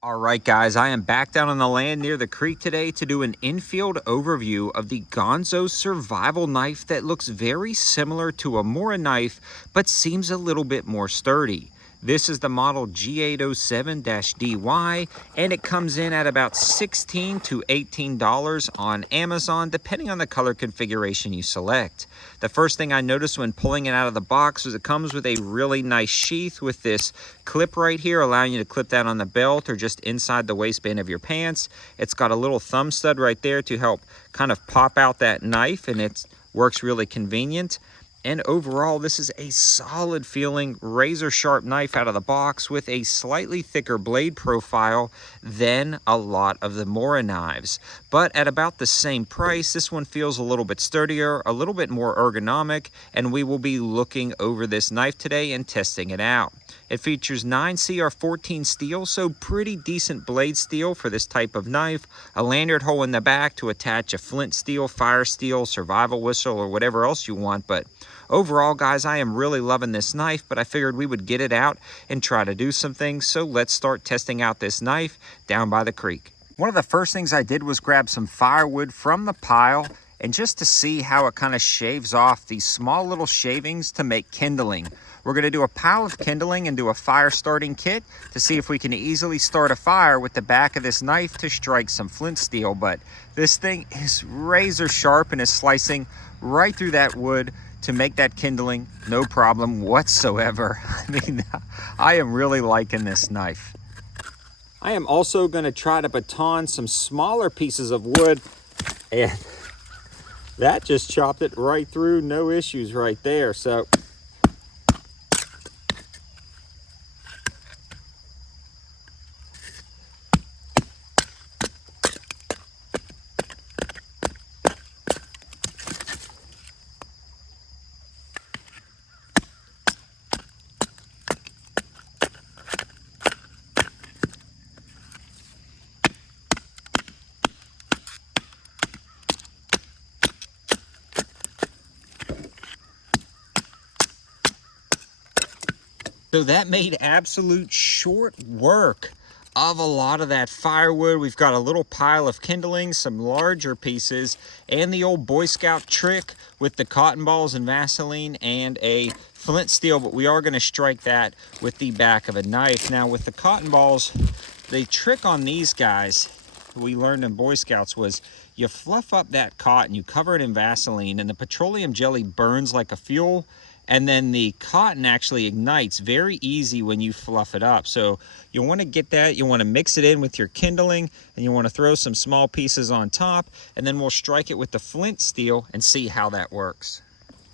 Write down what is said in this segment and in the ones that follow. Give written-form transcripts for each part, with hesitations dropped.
All right, guys, I am back down on the land near the creek today to do an infield overview of the Ganzo survival knife that looks very similar to a Mora knife, but seems a little bit more sturdy. This is the model G807-DY, and it comes in at about $16 to $18 on Amazon, depending on the color configuration you select. The first thing I noticed when pulling it out of the box was it comes with a really nice sheath with this clip right here, allowing you to clip that on the belt or just inside the waistband of your pants. It's got a little thumb stud right there to help kind of pop out that knife, and it works really convenient. And overall, this is a solid feeling razor sharp knife out of the box with a slightly thicker blade profile than a lot of the Mora knives. But at about the same price, this one feels a little bit sturdier, a little bit more ergonomic, and we will be looking over this knife today and testing it out. It features 9CR14 steel, so pretty decent blade steel for this type of knife. A lanyard hole in the back to attach a flint steel, fire steel, survival whistle, or whatever else you want. But overall, guys, I am really loving this knife, but I figured we would get it out and try to do some things. So let's start testing out this knife down by the creek. One of the first things I did was grab some firewood from the pile, and just to see how it kind of shaves off these small little shavings to make kindling. We're going to do a pile of kindling and do a fire starting kit to see if we can easily start a fire with the back of this knife to strike some flint steel. But this thing is razor sharp and is slicing right through that wood to make that kindling, no problem whatsoever. I mean, I am really liking this knife. I am also going to try to baton some smaller pieces of wood, and that just chopped it right through, no issues right there. So that made absolute short work of a lot of that firewood. We've got a little pile of kindling, some larger pieces, and the old Boy Scout trick with the cotton balls and Vaseline and a flint steel, but we are going to strike that with the back of a knife. Now with the cotton balls, the trick on these guys we learned in Boy Scouts was you fluff up that cotton, you cover it in Vaseline, and the petroleum jelly burns like a fuel, and then the cotton actually ignites very easy when you fluff it up. So you want to get that, you want to mix it in with your kindling, and you want to throw some small pieces on top, and then we'll strike it with the flint steel and see how that works.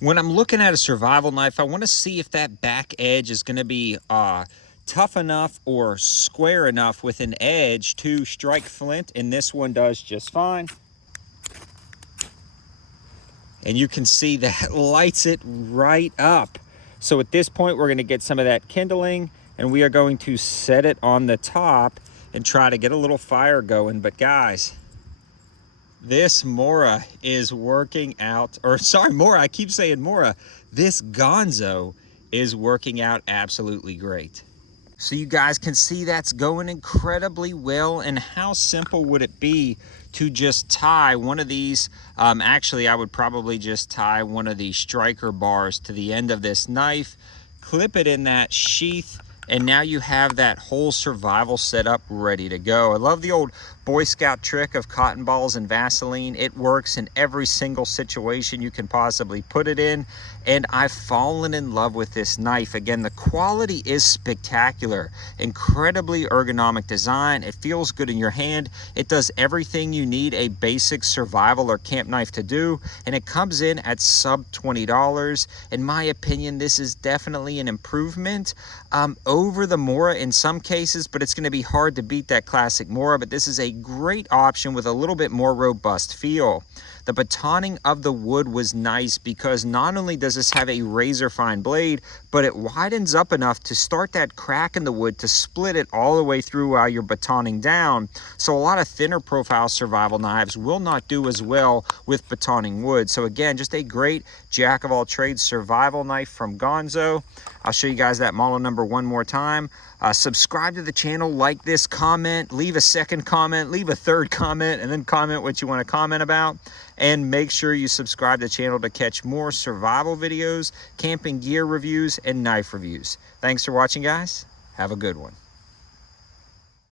When I'm looking at a survival knife, I want to see if that back edge is going to be tough enough or square enough with an edge to strike flint, and this one does just fine. And you can see that lights it right up. So at this point, we're going to get some of that kindling, and we are going to set it on the top and try to get a little fire going. But guys, this Mora is working out, or sorry, Mora, I keep saying Mora. This Ganzo is working out absolutely great. So you guys can see that's going incredibly well. And how simple would it be to just tie one of these? Actually, I would probably just tie one of these striker bars to the end of this knife, clip it in that sheath, and now you have that whole survival setup ready to go. I love the old Boy Scout trick of cotton balls and Vaseline. It works in every single situation you can possibly put it in, and I've fallen in love with this knife. Again, the quality is spectacular. Incredibly ergonomic design. It feels good in your hand. It does everything you need a basic survival or camp knife to do, and it comes in at sub $20. In my opinion, this is definitely an improvement over the Mora in some cases, but it's going to be hard to beat that classic Mora. But this is a great option with a little bit more robust feel. The batoning of the wood was nice because not only does this have a razor fine blade, but it widens up enough to start that crack in the wood to split it all the way through while you're batoning down. So a lot of thinner profile survival knives will not do as well with batoning wood. So again, just a great jack of all trades survival knife from Ganzo. I'll show you guys that model number one more time. Subscribe to the channel, like this, comment, leave a second comment, leave a third comment, and then comment what you want to comment about. And make sure you subscribe to the channel to catch more survival videos, camping gear reviews, and knife reviews. Thanks for watching, guys. Have a good one.